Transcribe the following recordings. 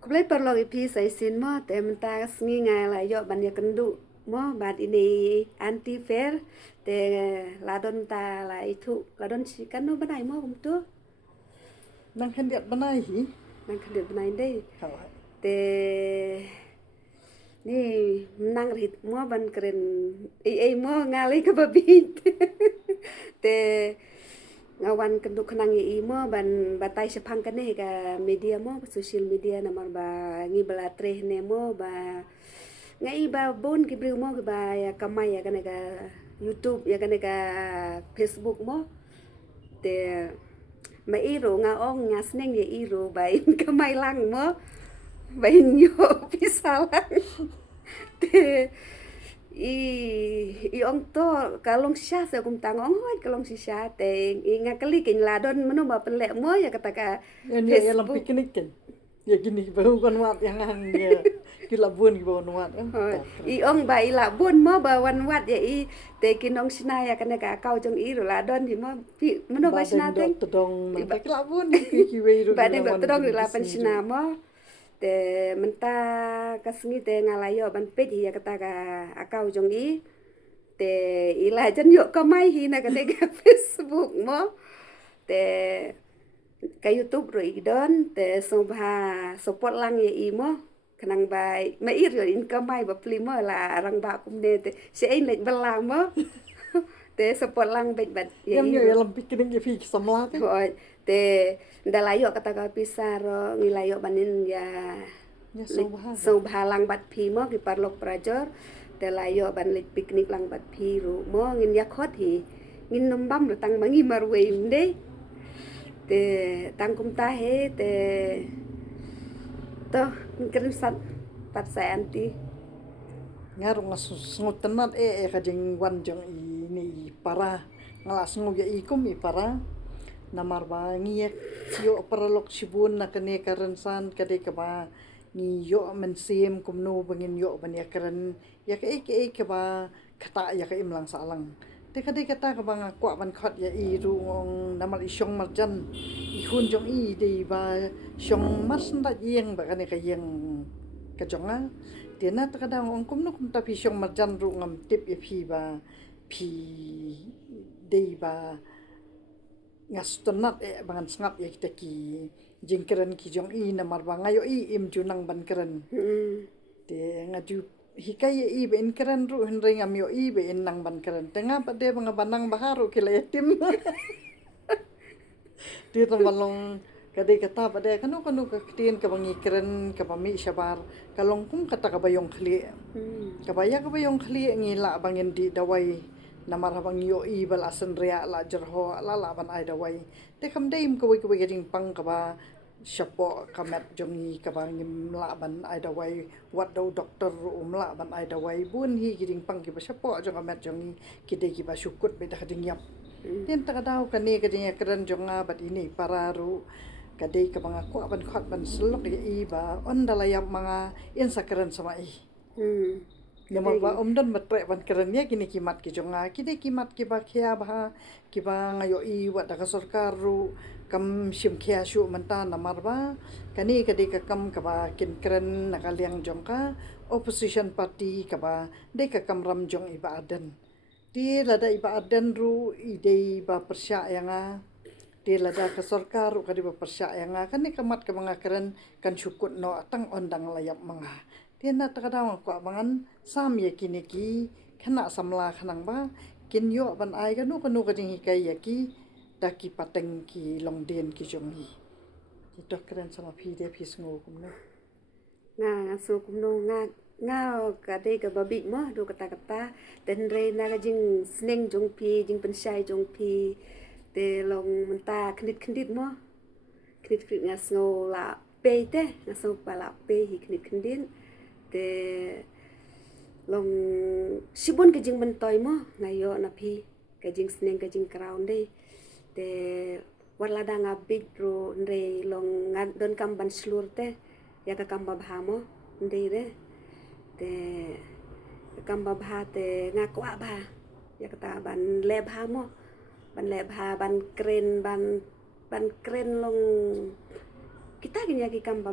Kulai perlu ipi sai sin mo te menta sngi ngai la yo ban ya kendu mo bat ini anti fair te ladon ta la itu ladon si kan no banai mo kum tu Nang hendiat banai hi. nang kan banai dei Hawai. te ni nang rit mo ban keren ai mo ngali ke babi te ngawan kenduk kenang i mo ban batai sepang kene ka media mo social media namar ba ngi bala tre ne mo ba ngai ba bon ki bru mo ki ba ya kamai ya kane ka YouTube ya kane ka Facebook mo te ma iro nga ong nga sneng ya iro ba in kamai lang mo ba in yo pisalang te i ong to kalong sya sa kum tangong hoy kalong si sya te inga kali kin ladon mano ba pele mo ya kata ka Yan ya lam Facebook piknik kan. Ya gini baru kan wat yang hang ya. Kila bun ki bawa wat kan. hoy i ong ba ila bun mo ba wan wat ya i te kinong sina ya kana ka kau jong i ro ladon di mo mano ba sina Badeng teng dot tedong nang kila bun ki wei ru ba deng dok tedong la pan sina mo te menta kasngi te ngalayo ban pet ya kata ka akau jong i te ila jan yo kamai hi na ka Facebook mo te ka YouTube ro idon te sobha support lang ye imo kanang bai ma ir yo in kamai ba pli mo la rang ba kum ne te se ein lek bala mo te support lang bet bat ye Yan ya iro lam piknik ya fi samla te. hoy te ndalayo kata ka pisaro ngilayo banin ya Ya lik sobha. sobha lang bat phi mo ki parlok prajor te layo ban lik piknik lang bat phi ru mo ngin yakhot hi ngin nombam ru tang mangi marwe imde te tangkum tahe te to ngkerin sat pat sa anti Ngaru ngut tenat kajeng wan jong i ni para ngalas ngu ya ikum i para namar ba ngiek yo perlok sibun na kane karensan kade ka ba ni yo men sim kum no bangin yo ban ya karen ya ke ba kata ya ka imlang salang te kade kata ka ba nga kwa ban khat ya i ru ngong namar isyong marjan i hun jong i de ba syong mas nda yeng ba kane ka yeng ka jonga tiana takadang ong kum no kum ta pi syong marjan ru ngam tip ya phi ba phi de ba ngas tonat bangan sngap ya kita ki jingkeren ki jong i na mar bangayo i im junang ban keren te ngaju hikai i ben keren ru henre ngam yo i be nang ban keren tengah pa de banga banang baharu kila yatim ti tam balong kade kata pada kanu ka ktien ka bangi keren ka pami syabar kalong kum kata ka bayong khli ka bayong khli ngila bangin di dawai namar habang yo i bal asen ria la jerho la ban ai dawai te kam daim ko wi gading pang ka ba syapo kamet jongi ka bang la ban ai dawai wat do doktor la ban ai dawai bun hi gading pang ki ba syapo jong kamet jongi kide ki ba syukut be dah ding yap tin ta daw kani gading keren jonga bat ini pararu kadai ka mga ko ban khat ban slok ya i ba on dalayam mga insakren sama i Namar ba omdan matre ban keren ya kini kimat ki jonga kide kimat ki ba khia ba ki ba ngayo i wa da sarkar ru kam sim khia shu manta namar ba kani kade ka kam ka ba kin keren nakaliang jongka opposition party ka ba de ka kam ram jong i ba aden ti lada i ba aden ru ide ba persya yanga ti lada ka sarkar ru kadi ba persya yanga kani kamat ka mga keren kan syukut no atang ondang layap mga tiana takadang ko abangan sam ye kini ki khana samla khanang ba kin yo ban ai kanu ka ding hikai ya ki daki pateng ki longden ki jongi ito keren sama phi de phi sngo kum no nga so kum no nga kade ka babi mo do kata kata ten re na ka jing sneng jong pi jing pensai jong pi te long menta knit knit mo knit knit nga sno la pe te nga so pa la pe hi knit knit te long sibun ke jing bentoy mo ngayo na pi ke jing sneng ke jing crown de te warla da nga big ro ndre long nga don kam ban slur te ya ka kam ba mo ndre re te kam ba te nga kwa ba ya kata ban le mo ban le ban kren ban kren long kita gini ya ki kam ba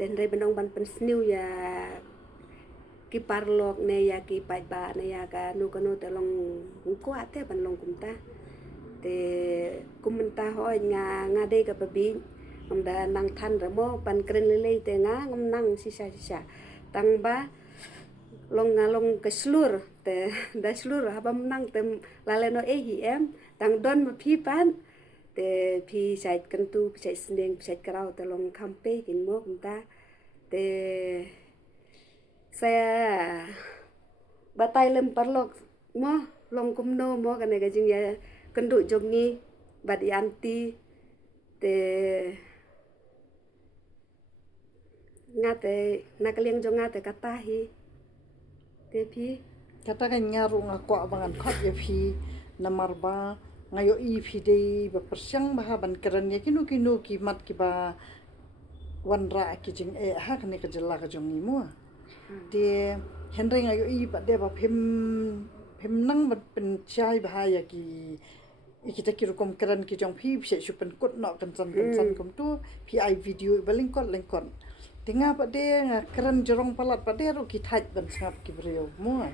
dan re benong ban pensniu ya ki parlok ne ya ki pai ba ne ya ka nu kanu te long ko ate ban long kumta te kumenta hoi nga de ka babi da nang than ra mo pan kren le te nga ngom nang sisa tang ba long ke slur te da slur habam nang tem lale no hi em tang don ma phi pan te phi sait kan tu sait sneng sait karau te long kampe kin mo kumta te saya batai lem parlok mo long kumno mo kan ga jing ya kendu jongi bad yanti te ngate nakaliang jonga te katahi te pi kata kan nyaru ngako abangan khot ya phi namar ba ngayo i phi dei ba persyang ba ban keren ya kinu ki mat ki ba wanra ki jing ha kan ka jella ka jongi mo de henry ngayo i ba de ba phim nang ba pen chai ba ya ki ikita ki rukom keren ki jong phi phe su pen kot no kan san kom tu phi ai video ba lingkon tinga pa de nga keren jorong palat pa de ru ki thaj ban sap ki brio mo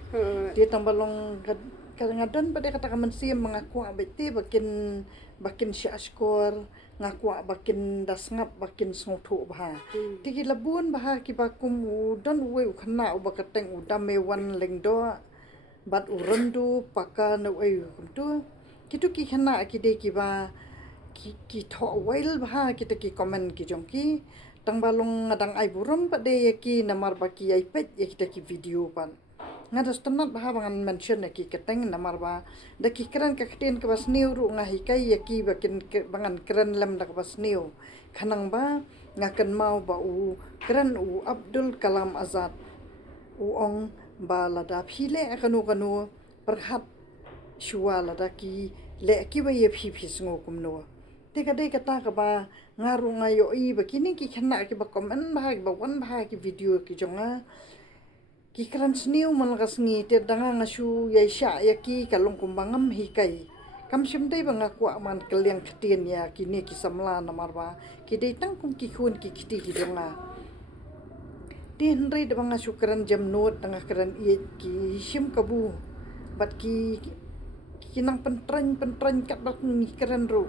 de tambalong kadang-kadang pa de kata kaman siam mengaku abete bakin syashkor ngaku bakin dasngap bakin sngotho bah tigi labun bah ki bakum don we khna u bakateng u damewan lengdo bat urendu paka no we kumtu kitu ki khna ki de ki ba ki tho wail bah kita ki comment ki jongki tang balong ngadang ai burum pa de ki namar baki ai pet ya kita ki video pan ngadas tenat bah bangan mention ki keteng namar ba da ki keren ka keten ka bas new ru ngahi kai ya ki bakin bangan keren lem da ka bas new khanang ba ngaken mau ba u keren u Abdul Kalam Azad u ong ba lada phile kanu perhat shua lada ki le ki ba ye phi sngo kumno teka de kata ka ba ngaru ngayo i ba kini ki khana ki ba comment ba wan ba ki video ki jonga ki kran sniu malakas ngi te danga ngasu yai sha ya ki kalong kumbangam hi kai kam sim dei banga kwa man kaliang khtien ya ki ne ki samla na marwa ki dei tang kum ki khun ki khiti ki jonga tin rei de banga sukran jam not tanga kran i ki sim kabu bat ki nang pentran kat bak ni kran ro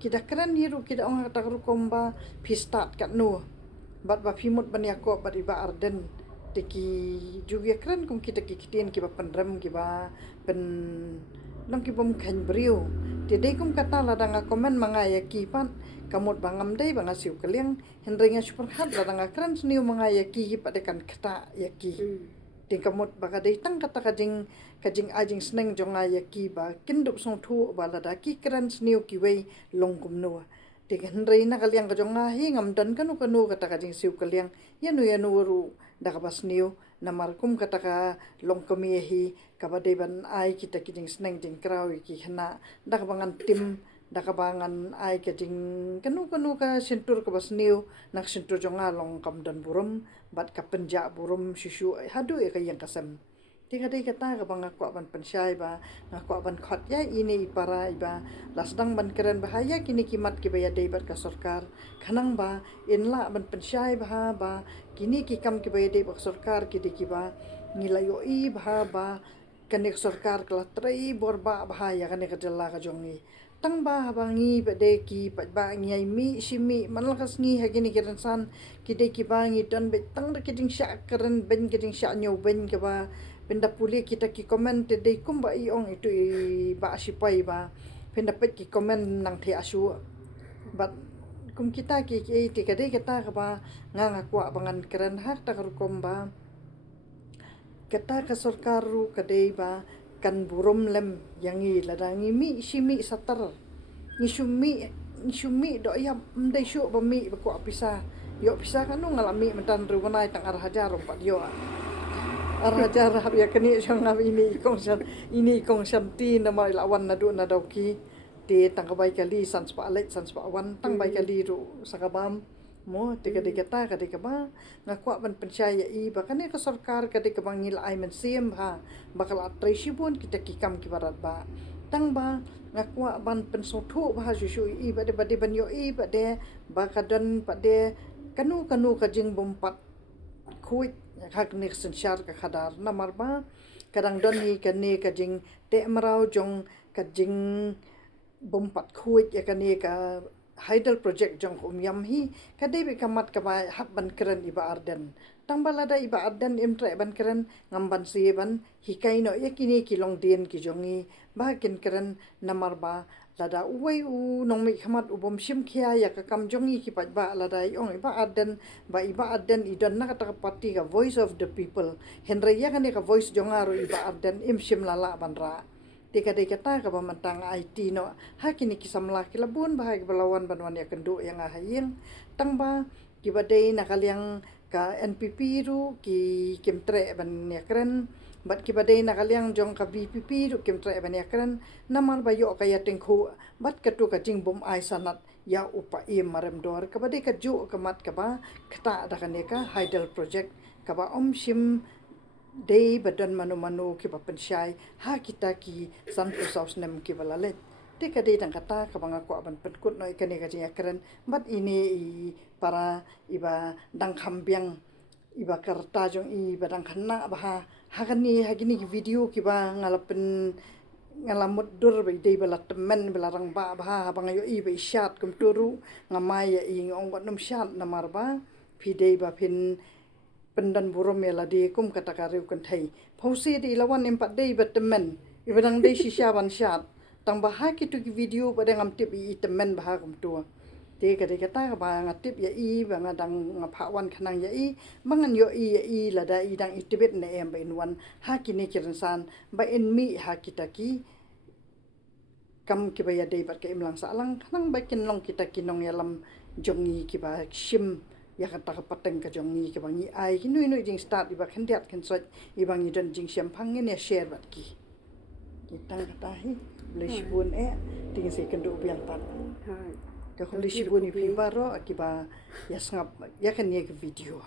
ki da kran ni ro ki da ong ta ro komba pi start kat no bat ba phimut ban ya ko bat iba arden teki juga kran kum kita kitien ki ba pandram ki ba pen long ki bom khan brio te dei kum kata la danga komen manga ya ki pan kamot bangam dei banga siu kaliang henrenga super hat la danga kran sniu manga ya ki pa de kan kata ya ki te kamot baga dei tang kata kajing ajing sneng jonga ya ki ba kindup song thu ba la da ki kran sniu ki wei long kum no te henrei na kaliang ka jonga hi ngam dan kanu kata kajing siu kaliang yanu ru da ka bas niu namar kum kata ka long kami hi ka ba dei ban ai kita kijing sneng jing krau ki hna da ka bangan tim da ka bangan ai ka jing kanu ka sentur ka bas niu nak sentur jonga long kam dan burum bat ka penja burum susu hadu e ka yang kasam tiga dei kata ka banga kwa ban pensyai ba ngakwa ban khot ya ini para iba lasdang ban keren bahaya kini kimat ki baya dei bat ka sarkar khanang ba inla ban pensyai ba kini ki kam ki baya dei ba sarkar ki de ki ba ngilayo i ba kanek sarkar kala trai borba bahaya kanek jalla ka jongi tang ba habangi ba de ki ba ngi mi simi manlakas ngi hagini kiran san ki de ki ba ngi don be tang da kiding sha keren ben kiding sha nyo ben ka ba penda puli kita ki komen te dei kumba i ong itu i ba sipai ba penda pet ki komen nang the asu bat kum kita ki te ka dei kata ka ba nga kwa bangan keren hak ta ru komba kata ka sarkar ru ka dei ba kan burum lem yangi ladangi mi simi satar ni sumi do ya mdai syu ba mi ba kwa pisa yo pisa kanu ngalami mentan ru banai tang arah hajar pat yo arajar habia kani sanga ini kong shanti nama lawan nadu nadauki te tangkabai kali sanspa alet sanspa awan tangbai kali ru sakabam mo tika dikata kadika ba ngakwa ban pensyaya i bakane ka sarkar kadika bangil ai men sim ha bakal atrei sibun kita kikam ki barat ba tang ba ngakwa ban pensotu bah susu I bade ban yo I bade ba kadan bade kanu ka jing bompat kuit hak nik sensyar ka khadar namar ba kadang don ni ka ne ka jing te marau jong ka jing bompat kuit ya ka ne ka Hydel project jong yam hi kadai be kamat ka ba hab ban keren iba arden tang balada iba arden imtre ban keren ngamban si ban hikai no yakini kilong den ki jongi ba kin keren namar ba lada uwai u nong mi khamat ubom sim khia ya ka kam jongi ki pat ba lada ong iba arden idon na ka party ka voice of the people henry ya ka ne ka voice jongaro iba arden im sim lala ban ra Tika kata ka pamantang IT no hakini kisamla kilabun bahag balawan banwan ya kendo yang ahayeng tangba kibadai nakaliang ka NPP ru ki kimtre ban ya kren bat kibadai nakaliang jong ka BPP ru kimtre ban ya kren namar bayo kaya tingku bat katu ka jing bom ai sanat ya upa I marem dor kabadai ka ju kamat ka ba kata da kaneka Hydel project ka ba sim Day badan manu ki papensyai ha kita ki santu saus nem ki balalet tika day tang kata kabanga ko aban penkut no ikani ka jinya keren bat ini para iba dang kambiang iba karta jong iba dang khanna bah hagani hagini video ki ba ngalapen ngalamut dur be day bala temen belarang ba bah abang yo iba isyat kum turu ngamai ya ngong num syat namar ba pidei ba pin pendan burom ya ladi kum kata kariu kan thai phausi di lawan empat dei batemen ibadang dei shisha ban syat tang bahai ki tu video pada ngam tip I temen bah kum tua te kata ba ngatip ya I ba ngadang ngaphawan khanang ya I mangan yo I lada I dang itibet ne em ba inwan ha ki ne kiransan ba en mi ha kitaki kam ki ba ya dei bat ka imlang salang khanang ba kin long kita kinong yalam jongi ki ba shim ya kata kapateng ka jongi ka bangi ai ki nui jing start iba khandiat kan sot ibangi don jing siam phangin ya share bat ki kita kata hi leshbun ting se kendo biang pat Hai. ka kholi shibun I baro akiba ya sngap ya kan ye video